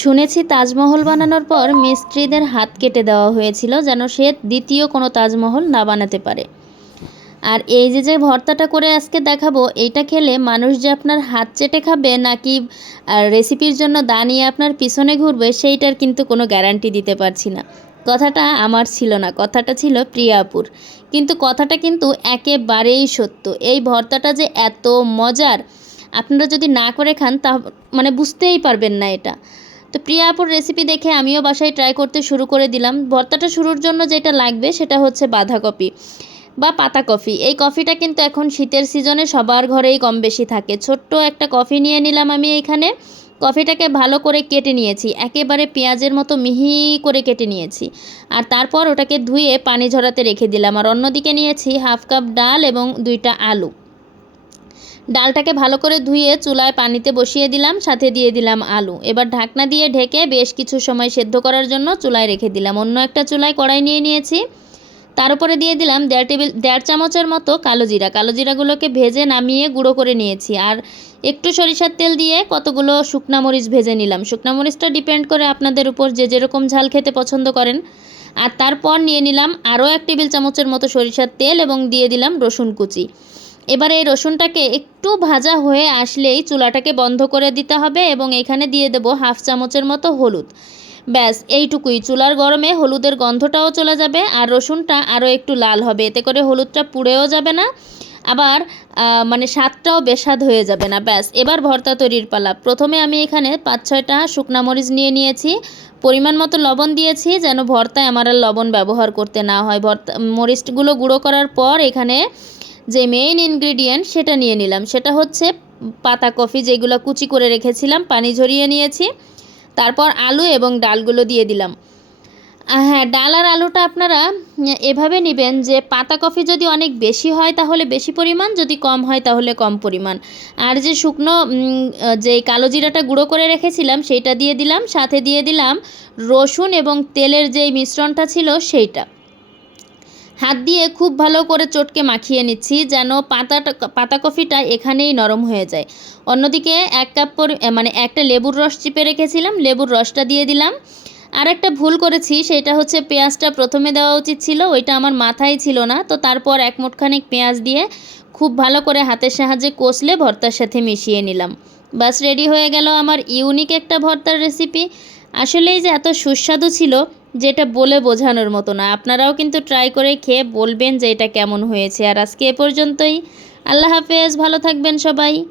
শুনেছি তাজমহল বানানোর পর মিস্ত্রিদের হাত কেটে দেওয়া হয়েছিল যেন সে দ্বিতীয় কোনো তাজমহল না বানাতে পারে। আর এই যে যে ভর্তাটা করে আজকে দেখাবো, এইটা খেলে মানুষ যে আপনার হাত চেটে খাবে নাকি রেসিপির জন্য দাঁড়িয়ে আপনার পিছনে ঘুরবে, সেইটার কিন্তু কোনো গ্যারান্টি দিতে পারছি না। কথাটা আমার ছিল না, কথাটা ছিল প্রিয়াপুর। কিন্তু কথাটা কিন্তু একেবারেই সত্য। এই ভর্তাটা যে এত মজার, আপনারা যদি না করে খান তা মানে বুঝতেই পারবেন না এটা। তো প্রিয়াপুর রেসিপি দেখে আমিও বাসায় ট্রাই করতে শুরু করে দিলাম। ভর্তাটা শুরুর জন্য যেটা লাগবে সেটা হচ্ছে বাঁধাকপি বা পাতা কফি। এই কফিটা কিন্তু এখন শীতের সিজনে সবার ঘরেই কম বেশি থাকে। ছোট্ট একটা কফি নিয়ে নিলাম আমি এইখানে কফিটাকে ভালো করে কেটে নিয়েছি। একেবারে পেঁয়াজের মতো মিহি করে কেটে নিয়েছি। আর তারপর ওটাকে ধুয়ে পানি ঝরাতে রেখে দিলাম। আর অন্যদিকে নিয়েছি হাফ কাপ ডাল এবং দুইটা আলু। ডালটাকে ভালো করে ধুয়ে চুলায় পানিতে বসিয়ে দিলাম, সাথে দিয়ে দিলাম আলু। এবার ঢাকনা দিয়ে ঢেকে বেশ কিছু সময় সেদ্ধ করার জন্য চুলায় রেখে দিলাম। অন্য একটা চুলায় কড়াই নিয়ে নিয়েছি। তার উপরে দিয়ে দিলাম দেড় টেবিল, দেড় চামচের মতো কালো জিরা। কালো জিরাগুলোকে ভেজে নামিয়ে গুঁড়ো করে নিয়েছি। আর একটু সরিষার তেল দিয়ে কতগুলো শুকনা মরিচ ভেজে নিলাম। শুকনা মরিচটা ডিপেন্ড করে আপনাদের উপর যে যেরকম ঝাল খেতে পছন্দ করেন। আর তারপর নিয়ে নিলাম আরও এক টেবিল চামচের মতো সরিষার তেল এবং দিয়ে দিলাম রসুন কুচি। এবার এই রসুনটাকে একটু ভাজা হয়ে আসলেই চুলাটাকে বন্ধ করে দিতে হবে এবং এখানে দিয়ে দেবো হাফ চামচের মতো হলুদ। ব্যাস, এইটুকুই। চুলার গরমে হলুদের গন্ধটাও চলে যাবে আর রসুনটা আরও একটু লাল হবে। এতে করে হলুদটা পুড়েও যাবে না, আবার মানে স্বাদটাও বেস্বাদ হয়ে যাবে না। ব্যাস, এবার ভর্তা তৈরির পালা। প্রথমে আমি এখানে পাঁচ ছয়টা শুকনা মরিচ নিয়ে নিয়েছি। পরিমাণ মতো লবণ দিয়েছি যেন ভর্তায় আমার আর লবণ ব্যবহার করতে না হয়। ভর্তা, মরিচগুলো গুঁড়ো করার পর এখানে যে মেইন ইনগ্রেডিয়েন্ট সেটা নিয়ে নিলাম। সেটা হচ্ছে পাতা কফি যেগুলো কুচি করে রেখেছিলাম, পানি ঝরিয়ে নিয়েছি। তারপর আলু এবং ডালগুলো দিয়ে দিলাম। হ্যাঁ ডাল আর আলুটা আপনারা এভাবে নেবেন যে পাতা কফি যদি অনেক বেশি হয় তাহলে বেশি পরিমাণ, যদি কম হয় তাহলে কম পরিমাণ। আর যে শুকনো যে কালো জিরাটা গুঁড়ো করে রেখেছিলাম সেইটা দিয়ে দিলাম। সাথে দিয়ে দিলাম রসুন এবং তেলের যেই মিশ্রণটা ছিল সেইটা। হাত দিয়ে খুব ভালো করে চটকে মাখিয়ে নিচ্ছি যেন পাতাটা পাতা কফিটা এখানেই নরম হয়ে যায়। অন্যদিকে এক কাপ মানে একটা লেবুর রস চিপে রেখেছিলাম, লেবুর রসটা দিয়ে দিলাম। আর একটা ভুল করেছি, সেটা হচ্ছে পেঁয়াজটা প্রথমে দেওয়া উচিত ছিল, ওইটা আমার মাথায় ছিল না, তো তারপর এক মুঠখানেক পেঁয়াজ দিয়ে খুব ভালো করে হাতের সাহায্যে কষলে ভর্তার সাথে মিশিয়ে নিলাম। বাস রেডি হয়ে গেল আমার ইউনিক একটা ভর্তার রেসিপি। আসলেই যে এত সুস্বাদু ছিল যেটা বলে বোঝানোর মতো না। আপনারাও কিন্তু ট্রাই করে খেয়ে বলবেন যে এটা কেমন হয়েছে। আর আজকে এ পর্যন্তই। আল্লাহ হাফেজ, ভালো থাকবেন সবাই।